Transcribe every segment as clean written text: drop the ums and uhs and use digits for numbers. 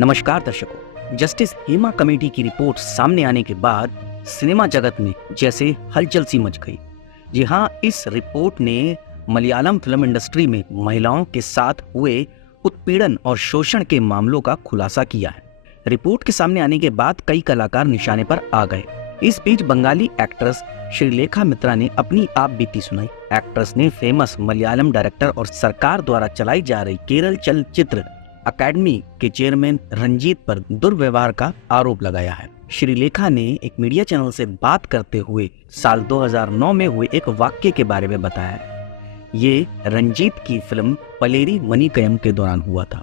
नमस्कार दर्शकों, justice Hema committee की रिपोर्ट सामने आने के बाद सिनेमा जगत में जैसे हलचल सी मच गई। जी हाँ, इस रिपोर्ट ने मलयालम फिल्म इंडस्ट्री में महिलाओं के साथ हुए उत्पीड़न और शोषण के मामलों का खुलासा किया है। रिपोर्ट के सामने आने के बाद कई कलाकार निशाने पर आ गए। इस बीच बंगाली एक्ट्रेस श्रीलेखा मित्रा ने अपनी आप बीती सुनाई। एक्ट्रेस ने फेमस मलयालम डायरेक्टर और सरकार द्वारा चलाई जा रही केरल चलचित्र अकेडमी के चेयरमैन रंजीत पर दुर्व्यवहार का आरोप लगाया है। श्रीलेखा ने एक मीडिया चैनल से बात करते हुए साल 2009 में हुए एक वाक्य के बारे में बताया है। ये रंजीत की फिल्म पलेरी मणिकयम के दौरान हुआ था।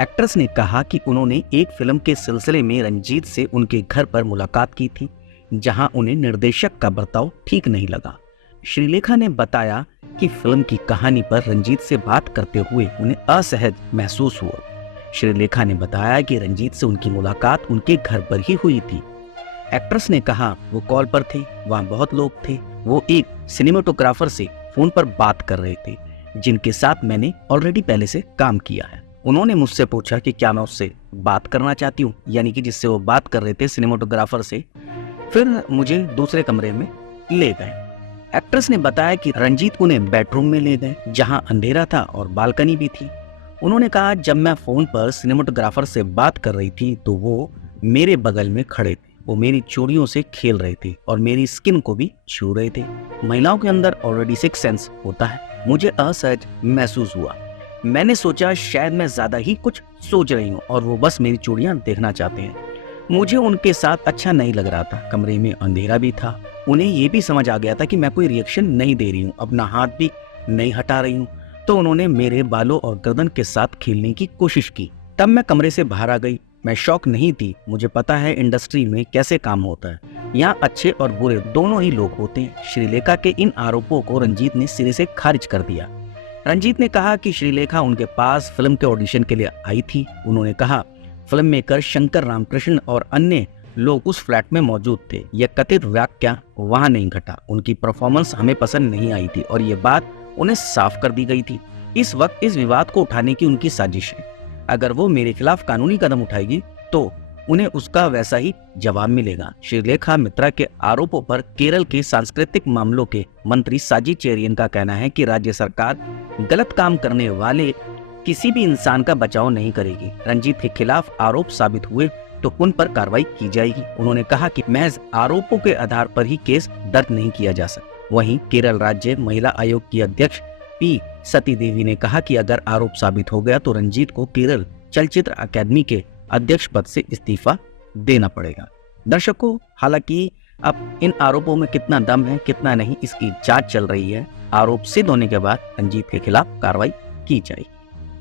एक्ट्रेस ने कहा कि उन्होंने एक फिल्म के सिलसिले में रंजीत से उनके घर पर मुलाकात की थी, जहां उन्हें निर्देशक का बर्ताव ठीक नहीं लगा। श्रीलेखा ने बताया कि फिल्म की कहानी पर रंजीत से बात करते हुए उन्हें असहज महसूस हुआ। श्रीलेखा ने बताया कि रंजीत से उनकी मुलाकात उनके घर पर ही हुई थी। एक्ट्रेस ने कहा वो कॉल पर थे, वहाँ बहुत लोग थे। वो एक सिनेमेटोग्राफर से फोन पर बात कर रहे थे, जिनके साथ मैंने ऑलरेडी पहले से काम किया है। उन्होंने मुझसे पूछा कि क्या मैं उससे बात करना चाहती हूँ, यानी कि जिससे वो बात कर रहे थे सिनेमेटोग्राफर से। फिर मुझे दूसरे कमरे में ले गए। एक्ट्रेस ने बताया कि रंजीत उन्हें बेडरूम में ले गए, जहां अंधेरा था और बालकनी भी थी। उन्होंने कहा जब मैं फोन पर सिनेमेटोग्राफर से बात कर रही थी तो वो मेरे बगल में खड़े थे। वो मेरी चूड़ियों से खेल रहे थे और मेरी स्किन को भी छू रहे थे। महिलाओं के अंदर ऑलरेडी सिक्स सेंस होता है। मुझे असहज महसूस हुआ। मैंने सोचा शायद मैं ज्यादा ही कुछ सोच रही हूँ और वो बस मेरी चूड़ियां देखना चाहते हैं। मुझे उनके साथ अच्छा नहीं लग रहा था। कमरे में अंधेरा भी था। उन्हें ये भी समझ आ गया था कि मैं कोई रिएक्शन नहीं दे रही हूँ, अपना हाथ भी नहीं हटा रही हूँ। तो उन्होंने मेरे बालों और गर्दन के साथ खेलने की कोशिश की। तब मैं कमरे से बाहर आ गई। मैं शॉक नहीं थी। मुझे पता है इंडस्ट्री में कैसे काम होता है। यहाँ अच्छे और बुरे दोनों ही लोग होते हैं। श्रीलेखा के इन आरोपों को रंजीत ने सिरे से खारिज कर दिया। रंजीत ने कहा कि श्रीलेखा उनके पास फिल्म के ऑडिशन के लिए आई थी। उन्होंने कहा फिल्म मेकर शंकर रामकृष्ण और अन्य लोग उस फ्लैट में मौजूद थे। यह कथित वाक्य वहां नहीं घटा। उनकी परफॉर्मेंस हमें पसंद नहीं आई थी और ये बात उन्हें साफ कर दी गई थी। इस वक्त इस विवाद को उठाने की उनकी साजिश है। अगर वो मेरे खिलाफ कानूनी कदम उठाएगी तो उन्हें उसका वैसा ही जवाब मिलेगा। श्रीलेखा मित्रा के आरोपों पर केरल के सांस्कृतिक मामलों के मंत्री साजी चेरियन का कहना है कि राज्य सरकार गलत काम करने वाले किसी भी इंसान का बचाव नहीं करेगी। रंजीत के खिलाफ आरोप साबित हुए तो उन पर कार्रवाई की जाएगी। उन्होंने कहा कि महज आरोपों के आधार पर ही केस दर्ज नहीं किया जा सकता। वहीं केरल राज्य महिला आयोग की अध्यक्ष पी सती देवी ने कहा कि अगर आरोप साबित हो गया तो रंजीत को केरल चलचित्र अकादमी के अध्यक्ष पद से इस्तीफा देना पड़ेगा। दर्शकों, हालांकि अब इन आरोपों में कितना दम है कितना नहीं, इसकी जांच चल रही है। आरोप सिद्ध होने के बाद रंजीत के खिलाफ कार्रवाई की जाएगी।